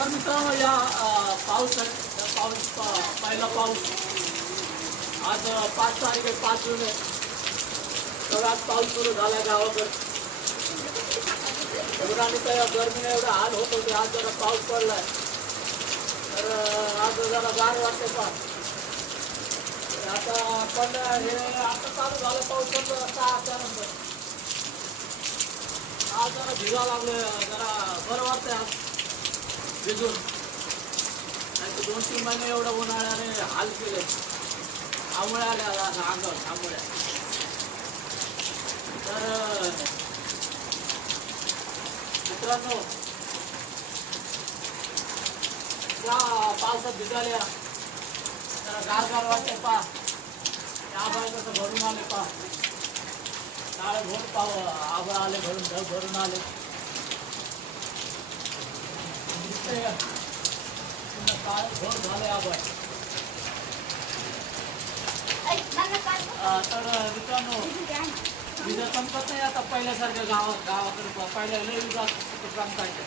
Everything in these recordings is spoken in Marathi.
तर मित्रांनो या पाऊस आहे पहिला पाऊस आज 5 तारीख आहे 5 जून आहे. तर आज पाऊस सुरू झाला गावाकडे. आणि त्या गरमीने एवढा हाल होत होते. आज जरा पाऊस पडलाय तर आज जरा गार वाटते. आता पण हे आता चालू झालं पाऊस पण 6च्या नंतर. आज जरा भिगा लागले जरा बरं वाटतंय आज भिजून. नाही तर 2-3 महिने एवढं उन्हाळ्याने हाल केले. आंबोळ्या आल्या अंगावर आंबोळ्या. तर मित्रांनो या पावसात भिजाल्या जरा गार वाटते. आभाळ कसं भरून आले काळे भोर आभाळ आले भरून आले. काळे भोर झाले आभाळ. तर मित्रांनो विजा संपत नाही आता पहिल्यासारख्या गावाकडे. पहिल्या लय विजा सांगतायच्या.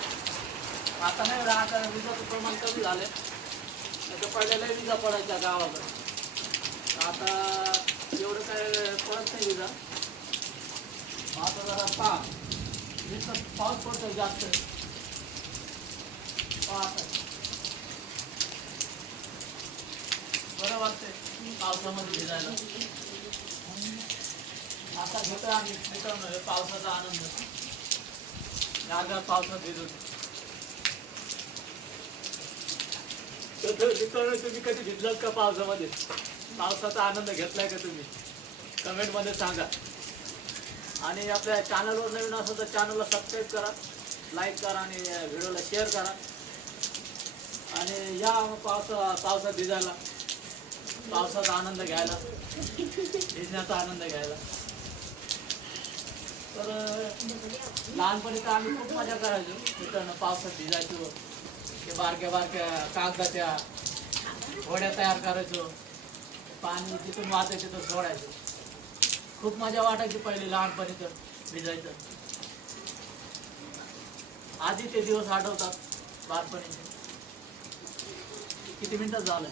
आता नाही आता विजाचं प्रमाण कमी झाले. तर पहिल्या लय विजा पडायच्या गावाकडे. आता एवढं काय पडत नाही विजा. आता जरा पाऊस पडतो जास्त. बरं वाटतंय पावसामध्ये भिजायला. आता घेतो आम्ही मित्रांनो पावसाचा आनंद. गारगार पावसात भिजून. मित्रांनो तुम्ही कधी भिजलात का पावसामध्ये? पावसाचा आनंद घेतलाय का तुम्ही? कमेंटमध्ये सांगा. आणि आपल्या चॅनलवर नवीन असेल तर चॅनलला सबस्क्राईब करा, लाईक करा आणि व्हिडिओला शेअर करा. आणि या पावसात भिजायला, पावसाचा आनंद घ्यायला, भिजण्याचा आनंद घ्यायला. तर लहानपणी तर आम्ही खूप मजा करायचो मित्रांनो. पावसात भिजायचो. ते बारक्या कागदाच्या होड्या तयार करायचो. पाणी जिथून वाहतं तिथं सोडायचं. खूप मजा वाटायची पहिले लहानपणी तर भिजायचं. आधी ते दिवस आठवतात बालपणीचे. किती मिनिटं झालं?